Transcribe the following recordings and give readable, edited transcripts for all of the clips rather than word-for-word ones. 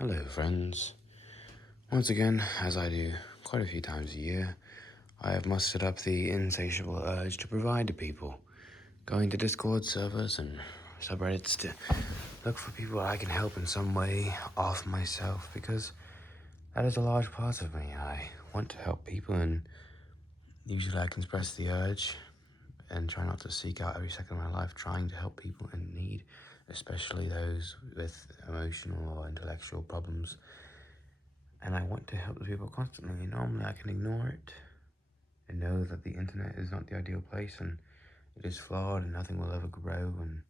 Hello, friends. Once again, as I do quite a few times a year, I have mustered up the insatiable urge to provide to people, going to Discord servers and subreddits to look for people I can help in some way off myself, because that is a large part of me. I want to help people, and usually I can express the urge and try not to seek out every second of my life trying to help people in need, especially those with emotional or intellectual problems. And I want to help the people constantly. Normally I can ignore it and know that the internet is not the ideal place and it is flawed and nothing will ever grow and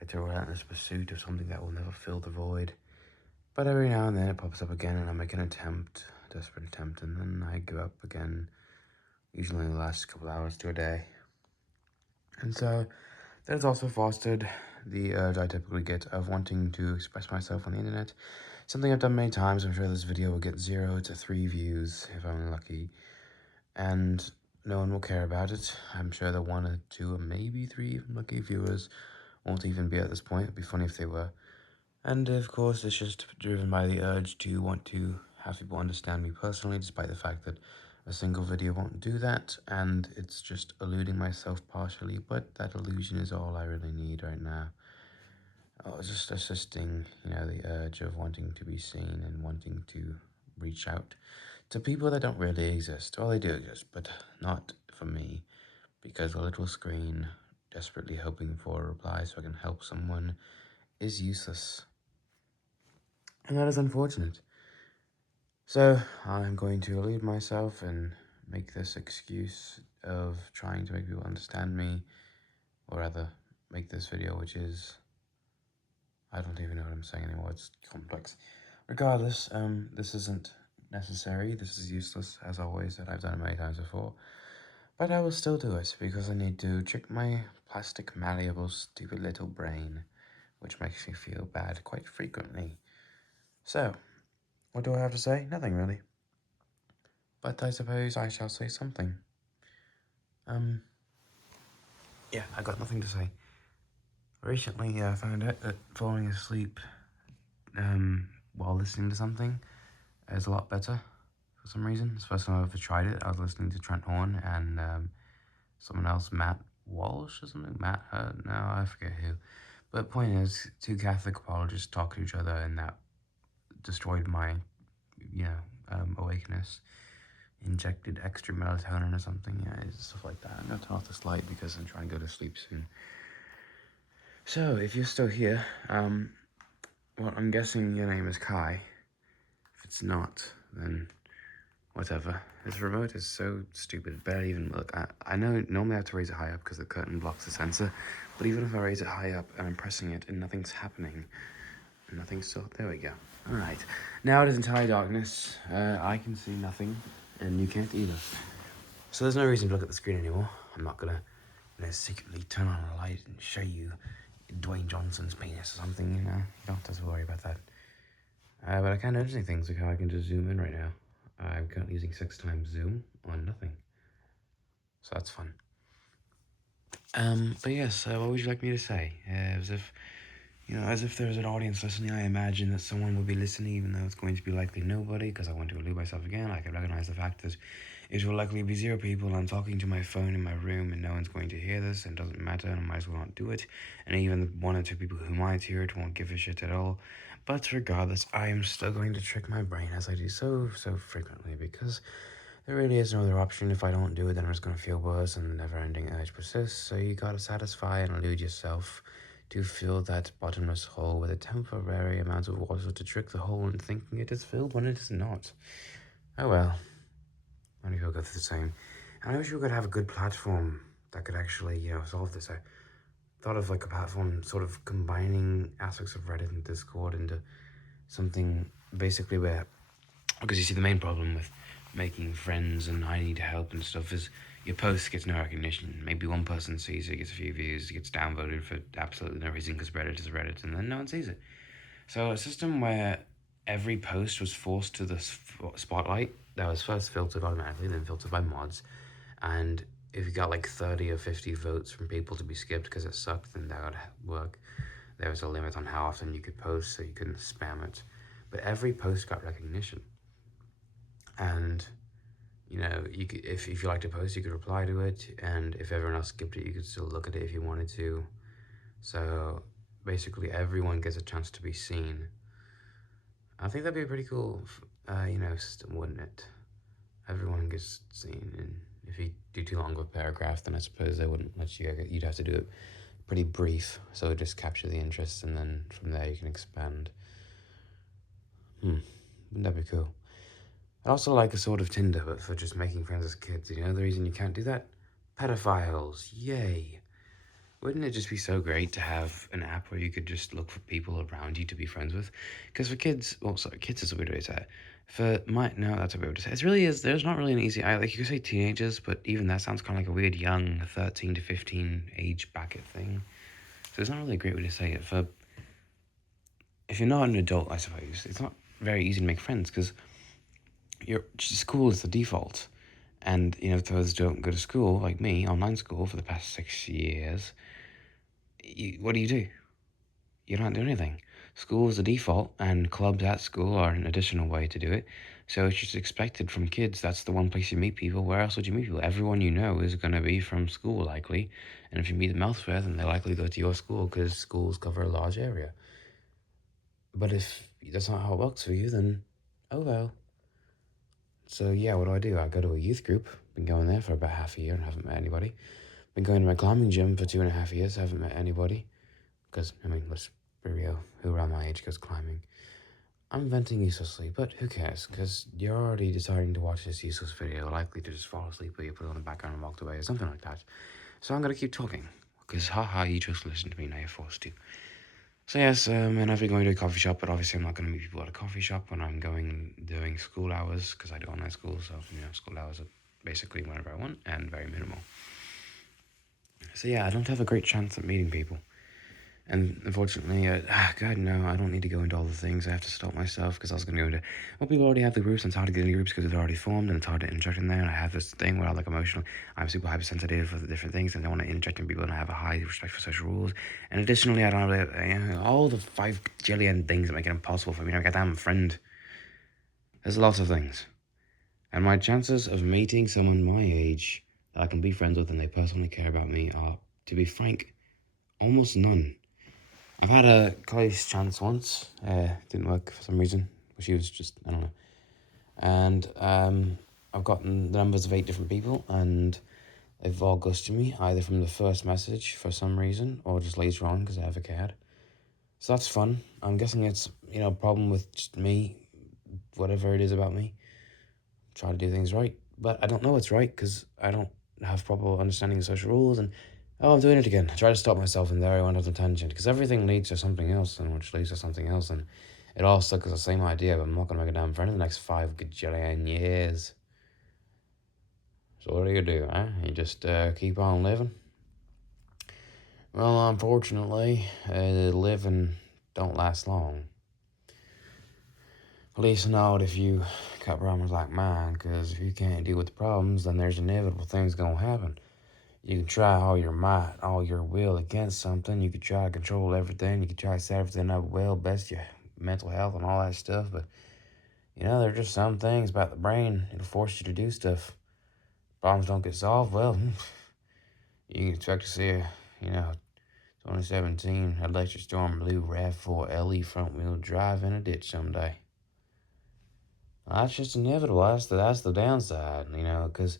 it's a relentless pursuit of something that will never fill the void. But every now and then it pops up again and I make an attempt, a desperate attempt, and then I give up again, usually in the last couple of hours to a day. And so that has also fostered the urge I typically get of wanting to express myself on the internet. Something I've done many times. I'm sure this video will get 0 to 3 views if I'm lucky. And no one will care about it. I'm sure the 1 or 2 or maybe 3 lucky viewers won't even be at this point. It'd be funny if they were. And of course, it's just driven by the urge to want to have people understand me personally, despite the fact that a single video won't do that, and it's just eluding myself partially, but that illusion is all I really need right now. I was just assisting, the urge of wanting to be seen and wanting to reach out to people that don't really exist. Well, they do exist, but not for me, because a little screen desperately hoping for a reply so I can help someone is useless. And that is unfortunate. So I'm going to elude myself and make this excuse of trying to make people understand me, or rather, make this video, which is, I don't even know what I'm saying anymore, it's complex. Regardless, this isn't necessary, this is useless, as always, and I've done it many times before. But I will still do it, because I need to trick my plastic, malleable, stupid little brain, which makes me feel bad quite frequently. So, what do I have to say? Nothing, really. But I suppose I shall say something. Yeah, I got nothing to say. Recently, I found out that falling asleep, while listening to something is a lot better for some reason. It's the first time I've ever tried it. I was listening to Trent Horn and, someone else, Matt Walsh or something? No, I forget who. But point is, two Catholic apologists talk to each other, and that destroyed my, awakeness. Injected extra melatonin or something, stuff like that. I'm gonna turn off this light because I'm trying to go to sleep soon. So, if you're still here, well, I'm guessing your name is Kai. If it's not, then whatever. This remote is so stupid, it barely even look. I know normally I have to raise it high up because the curtain blocks the sensor, but even if I raise it high up and I'm pressing it and nothing's happening, nothing's still, there we go. Alright, now it is entire darkness. I can see nothing, and you can't either. So there's no reason to look at the screen anymore. I'm not gonna, secretly turn on a light and show you Dwayne Johnson's penis or something, You don't have to worry about that. But I can't do anything things, like how I can just zoom in right now. I'm currently using 6 times zoom on nothing. So that's fun. But yes, what would you like me to say? As if there's an audience listening, I imagine that someone will be listening, even though it's going to be likely nobody, because I want to elude myself again. I can recognize the fact that it will likely be 0 people. I'm talking to my phone in my room, and no one's going to hear this, and it doesn't matter, and I might as well not do it. And even the 1 or 2 people who might hear it won't give a shit at all. But regardless, I am still going to trick my brain, as I do so frequently, because there really is no other option. If I don't do it, then I'm just going to feel worse, and the never-ending urge persists. So you gotta satisfy and elude yourself to fill that bottomless hole with a temporary amount of water to trick the hole into thinking it is filled when it is not. Oh well. Many people go through the same. And I wish we could have a good platform that could actually, solve this. I thought of like a platform sort of combining aspects of Reddit and Discord into something basically where, because you see the main problem with making friends and I need help and stuff is your post gets no recognition. Maybe one person sees it, gets a few views, gets downvoted for absolutely no reason because Reddit is Reddit, and then no one sees it. So a system where every post was forced to the spotlight that was first filtered automatically, then filtered by mods, and if you got like 30 or 50 votes from people to be skipped because it sucked, then that would work. There was a limit on how often you could post, so you couldn't spam it. but every post got recognition. And, you could, if you liked a post, you could reply to it, and if everyone else skipped it, you could still look at it if you wanted to. So basically, everyone gets a chance to be seen. I think that'd be a pretty cool, system, wouldn't it? Everyone gets seen, and if you do too long of a paragraph, then I suppose they wouldn't let you. You'd have to do it pretty brief, so just capture the interest, and then from there you can expand. Wouldn't that be cool? I'd also like a sort of Tinder, but for just making friends as kids. You know the reason you can't do that? Pedophiles, yay! Wouldn't it just be so great to have an app where you could just look for people around you to be friends with? Because for kids, well, sorry, kids is a weird way to say it. No, that's a weird way to say it. It really is, there's not really an easy, like you could say teenagers, but even that sounds kind of like a weird young 13 to 15 age bracket thing. So it's not really a great way to say it. If you're not an adult, I suppose, it's not very easy to make friends because your school is the default. And, those who don't go to school, like me, online school for the past 6 years, what do? You don't do anything. School is the default, and clubs at school are an additional way to do it. So it's just expected from kids. That's the one place you meet people. Where else would you meet people? Everyone you know is going to be from school, likely. And if you meet them elsewhere, then they likely go to your school because schools cover a large area. But if that's not how it works for you, then oh well. So yeah, what do? I go to a youth group. Been going there for about half a year and haven't met anybody. Been going to my climbing gym for 2.5 years. Haven't met anybody. Because, let's be real. Who around my age goes climbing? I'm venting uselessly, but who cares? Because you're already deciding to watch this useless video, likely to just fall asleep or you put it on the background and walked away or something like that. So I'm going to keep talking. Because haha, you just listened to me, now you're forced to. So yes, and I've been going to a coffee shop, but obviously I'm not going to meet people at a coffee shop when I'm doing school hours, because I do online school, so, school hours are basically whenever I want, and very minimal. So yeah, I don't have a great chance at meeting people. And unfortunately, God, no, I don't need to go into all the things. I have to stop myself because I was going to go into, well, people already have the groups, and it's hard to get into groups because they're already formed, and it's hard to interject in there. And I have this thing where I like emotional, I'm super hypersensitive for the different things, and I want to interject in people, and I have a high respect for social rules. And additionally, I don't have all the 5 jillion things that make it impossible for me to make a damn friend. There's lots of things. And my chances of meeting someone my age that I can be friends with and they personally care about me are, to be frank, almost none. I've had a close chance once. Didn't work for some reason. She was just, I don't know. And I've gotten the numbers of 8 different people, and they've all ghosted me, either from the first message for some reason, or just later on because I have a cat. So that's fun. I'm guessing it's, a problem with just me, whatever it is about me. Try to do things right. But I don't know what's right because I don't have proper understanding of social rules, and oh, I'm doing it again. I try to stop myself and there I went off the tangent. Because everything leads to something else, and which leads to something else, and it all stuck as the same idea, but I'm not going to make a damn friend in the next 5 gajillion years. So what do, huh? You just keep on living? Well, unfortunately, living don't last long. At least not if you got problems like mine, because if you can't deal with the problems, then there's inevitable things going to happen. You can try all your might, all your will against something. You could try to control everything. You could try to set everything up well, best your mental health and all that stuff. But, there are just some things about the brain. It'll force you to do stuff. Problems don't get solved. Well, you can expect to see a, 2017 Electric Storm Blue RAV4 LE front wheel drive in a ditch someday. Well, that's just inevitable. That's the downside, because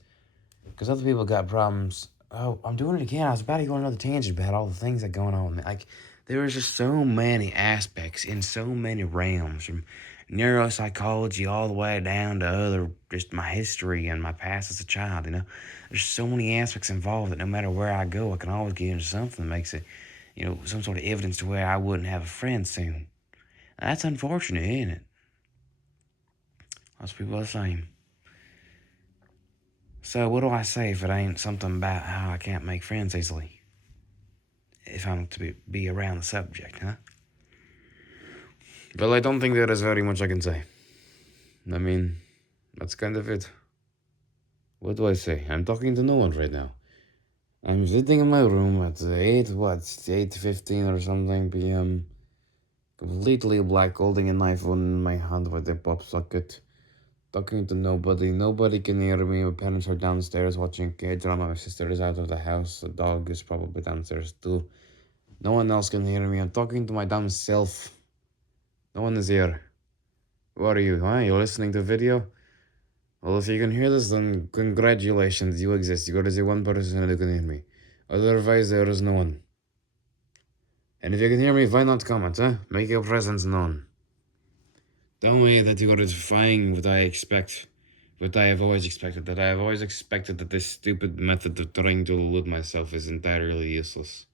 other people got problems. Oh, I'm doing it again. I was about to go on another tangent about all the things that are going on. Like, there is just so many aspects in so many realms, from neuropsychology all the way down to just my history and my past as a child, There's so many aspects involved that no matter where I go, I can always get into something that makes it, some sort of evidence to where I wouldn't have a friend soon. That's unfortunate, isn't it? Most people are the same. So what do I say if it ain't something about how I can't make friends easily? If I'm to be around the subject, huh? Well, I don't think there is very much I can say. I mean, that's kind of it. What do I say? I'm talking to no one right now. I'm sitting in my room at 8:15 or something p.m. Completely black, holding an iPhone in my hand with a pop socket. Talking to nobody. Nobody can hear me. My parents are downstairs watching K-drama. My sister is out of the house. The dog is probably downstairs too. No one else can hear me. I'm talking to my damn self. No one is here. Who are you? Huh? You listening to the video? Well, if you can hear this, then congratulations. You exist. You got to see one person who can hear me. Otherwise, there is no one. And if you can hear me, why not comment, huh? Make your presence known. Don't worry that you got defying what I expect. What I have always expected. That I have always expected that this stupid method of trying to elude myself is entirely useless.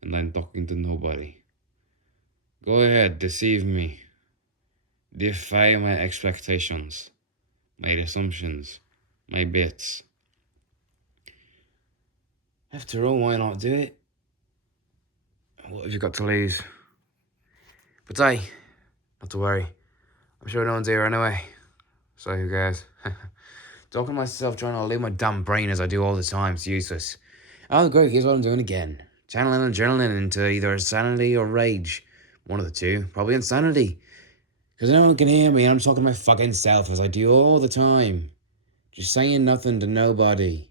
And I'm talking to nobody. Go ahead, deceive me. Defy my expectations. My assumptions. My bits. After all, why not do it? What have you got to lose? But hey, not to worry. I'm sure no one's here anyway. So who cares? Talking to myself, trying to leave my damn brain as I do all the time. It's useless. Oh, great. Here's what I'm doing again. Channeling and journaling into either sanity or rage. One of the two. Probably insanity. Because no one can hear me and I'm talking to my fucking self as I do all the time. Just saying nothing to nobody.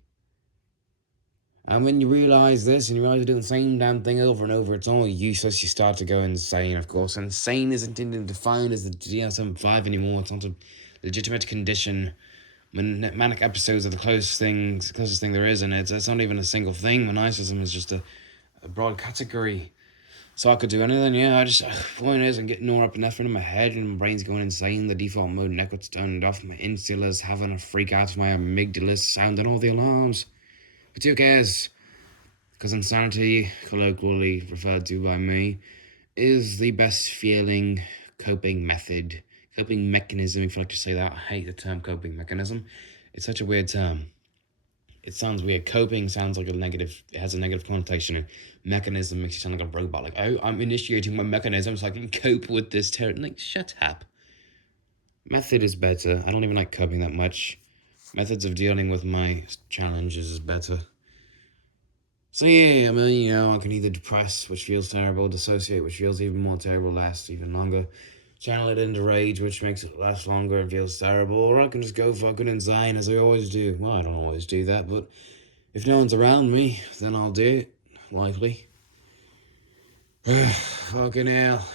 And when you realise this and you realise you're doing the same damn thing over and over, it's all useless. You start to go insane, of course. And insane isn't defined as the DSM-5 anymore. It's not a legitimate condition. When manic episodes are the closest thing there is, and it's not even a single thing. Maniacism is just a broad category. So I could do anything, yeah. Point is, I'm getting more up and effort in my head, and my brain's going insane. The default mode network's turned off. My insular's having a freak out. My amygdala's sounding all the alarms. But who cares? Because insanity, colloquially referred to by me, is the best feeling coping mechanism, if you like to say that. I hate the term coping mechanism. It's such a weird term. It sounds weird. Coping sounds like it has a negative connotation. Mechanism makes you sound like a robot. Like, oh, I'm initiating my mechanism so I can cope with this terror. Like, shut up. Method is better. I don't even like coping that much. Methods of dealing with my challenges is better. So yeah, I mean, I can either depress, which feels terrible, dissociate, which feels even more terrible, lasts even longer, channel it into rage, which makes it last longer and feels terrible, or I can just go fucking insane, as I always do. Well, I don't always do that, but if no one's around me, then I'll do it, likely. Fucking hell.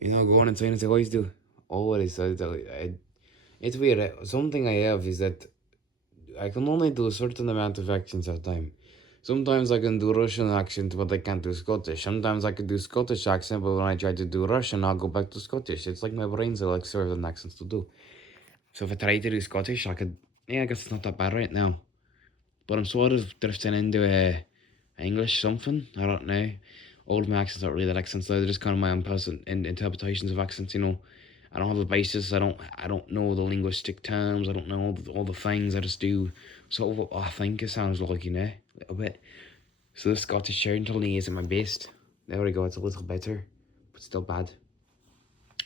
Going insane as I always do. Always. It's weird. Something I have is that I can only do a certain amount of accents at a time. Sometimes I can do Russian accent, but I can't do Scottish. Sometimes I can do Scottish accent, but when I try to do Russian, I'll go back to Scottish. It's like my brain's like certain accents to do. So if I try to do Scottish, I guess it's not that bad right now. But I'm sort of drifting into English something. I don't know. All of my accents aren't really accents, though. They're just kind of my own personal interpretations of accents, I don't have a basis. I don't know the linguistic terms. I don't know all the things. I just do sort of what I think it sounds like, a little bit. So the Scottish certainly isn't my best. There we go. It's a little better, but still bad.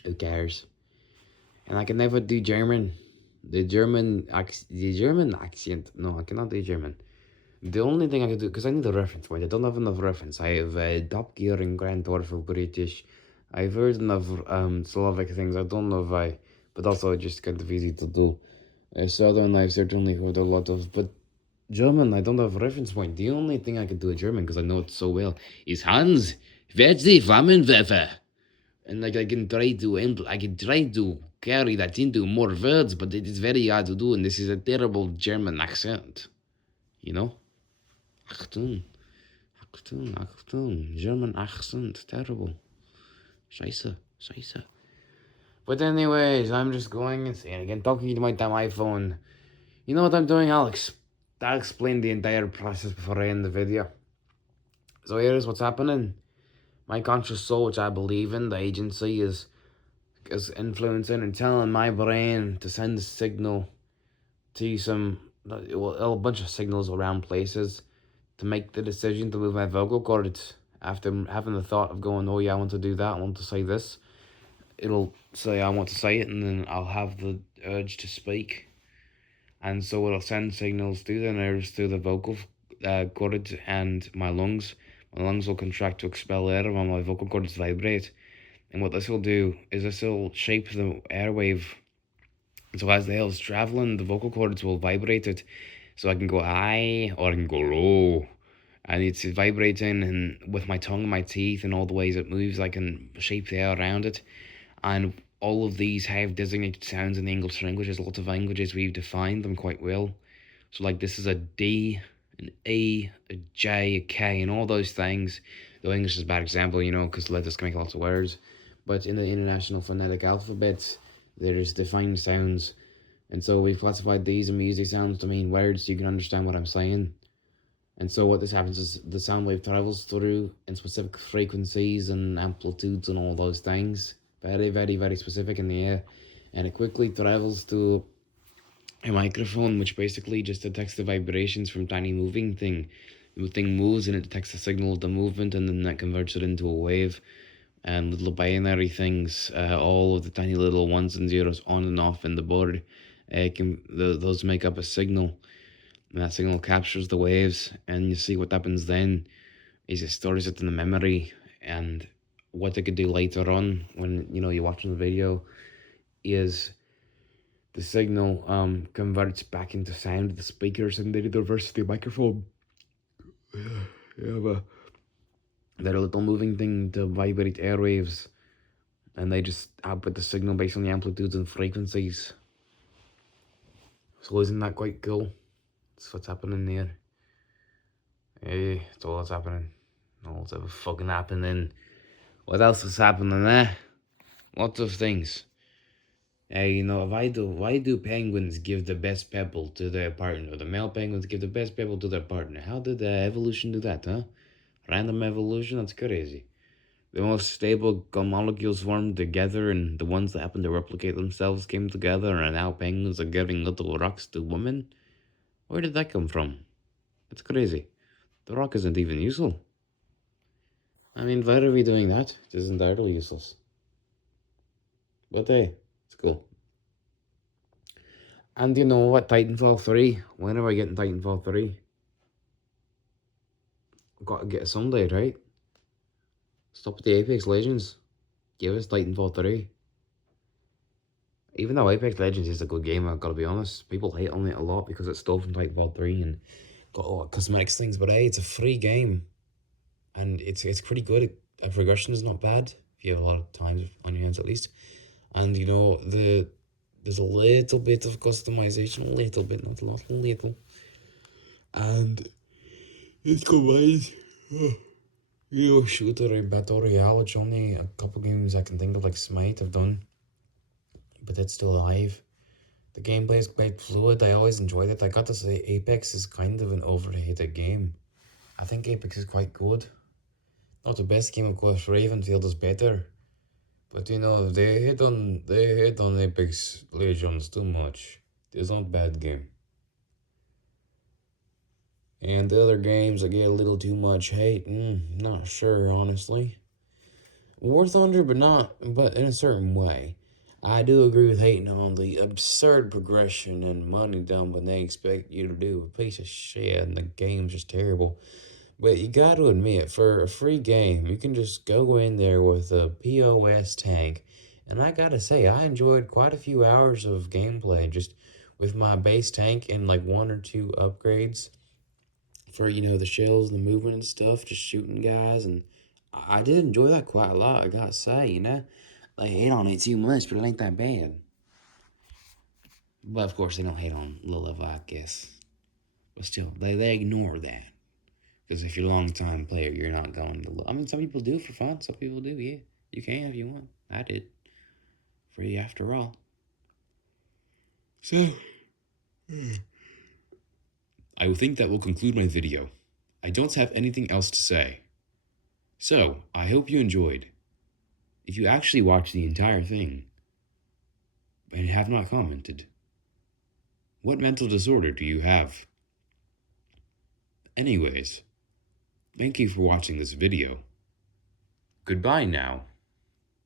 Who cares? And I can never do German. The German accent. No, I cannot do German. The only thing I can do, because I need a reference point. I don't have enough reference. I have Top Gear and Grand Tour for British. I've heard enough Slavic things. I don't know why, but also just kind of easy to do. Southern I've certainly heard a lot of, but German, I don't have a reference point. The only thing I can do in German, because I know it so well, is Hans, wer die Flammenwerfer? And I can try to carry that into more words, but it is very hard to do, and this is a terrible German accent. Achtung, German accent, terrible. Scheiße. But anyways, I'm just going insane again, talking to my damn iPhone. You know what I'm doing, Alex? I'll explain the entire process before I end the video. So here's what's happening. My conscious soul, which I believe in, the agency, is influencing and telling my brain to send a signal to a bunch of signals around places to make the decision to move my vocal cords. After having the thought of going, oh yeah, I want to do that, I want to say this, it'll say I want to say it, and then I'll have the urge to speak. And so it'll send signals through the nerves, through the vocal cords and my lungs, My lungs will contract to expel air while my vocal cords vibrate. And what this will do is this will shape the airwave. So as the air is traveling, the vocal cords will vibrate it. So I can go high or I can go low. And it's vibrating, and with my tongue and my teeth and all the ways it moves, I can shape the air around it. And all of these have designated sounds in the English language. There's lots of languages, we've defined them quite well. So like this is a D, an E, a J, a K, and all those things. Though English is a bad example, because letters can make lots of words. But in the International Phonetic Alphabet, there's defined sounds. And so we've classified these and we use these sounds to mean words so you can understand what I'm saying. And so what this happens is the sound wave travels through in specific frequencies and amplitudes and all those things. Very, very, very specific in the air. And it quickly travels to a microphone, which basically just detects the vibrations from tiny moving thing. The thing moves and it detects the signal of the movement, and then that converts it into a wave. And little binary things, all of the tiny little ones and zeros on and off in the board, those make up a signal. And that signal captures the waves, and you see what happens then is it stores it in the memory. And what they could do later on when you're watching the video is the signal converts back into sound of the speakers, and they do the reverse of the microphone. Yeah, but they're a little moving thing to vibrate airwaves, and they just output the signal based on the amplitudes and frequencies. So isn't that quite cool? That's what's happening there. Hey, it's all that's happening. All that's ever fucking happening. What else is happening there? Lots of things. Hey, why do penguins give the best pebble to their partner? The male penguins give the best pebble to their partner. How did evolution do that, huh? Random evolution? That's crazy. The most stable molecules formed together, and the ones that happen to replicate themselves came together, and now penguins are giving little rocks to women? Where did that come from? It's crazy. The rock isn't even useful. I mean, why are we doing that? It is entirely useless. But hey, it's cool. And you know what? Titanfall 3. When are we getting Titanfall 3? Got to get it someday, right? Stop at the Apex Legends. Give us Titanfall 3. Even though Apex Legends is a good game, I've got to be honest, people hate on it a lot because it's stole from Titanfall 3 and got a lot of cosmetics things. But hey, it's a free game, and it's pretty good. Progression is not bad if you have a lot of time on your hands at least. And there's a little bit of customization, a little bit, not a lot, a little. And it combines, shooter and battle royale, which only a couple games I can think of, like Smite, have done. But it's still alive. The gameplay is quite fluid. I always enjoyed it. I got to say, Apex is kind of an overrated game. I think Apex is quite good. Not the best game, of course. Ravenfield is better. But they hit on Apex Legends too much. It's not a bad game. And the other games that get a little too much hate, not sure, honestly. War Thunder, but in a certain way. I do agree with hating on the absurd progression and money dump when they expect you to do a piece of shit and the game's just terrible. But you gotta admit, for a free game, you can just go in there with a POS tank. And I gotta say, I enjoyed quite a few hours of gameplay just with my base tank and like one or two upgrades for, the shells and the movement and stuff, just shooting guys. And I did enjoy that quite a lot, I gotta say, They hate on it too much, but it ain't that bad. But of course, they don't hate on low level, I guess. But still, they ignore that. Because if you're a long time player, you're not going to. I mean, some people do for fun. Some people do, yeah. You can if you want. I did. Free after all. So, I think that will conclude my video. I don't have anything else to say. So, I hope you enjoyed. If you actually watched the entire thing and have not commented, what mental disorder do you have? Anyways, thank you for watching this video. Goodbye now.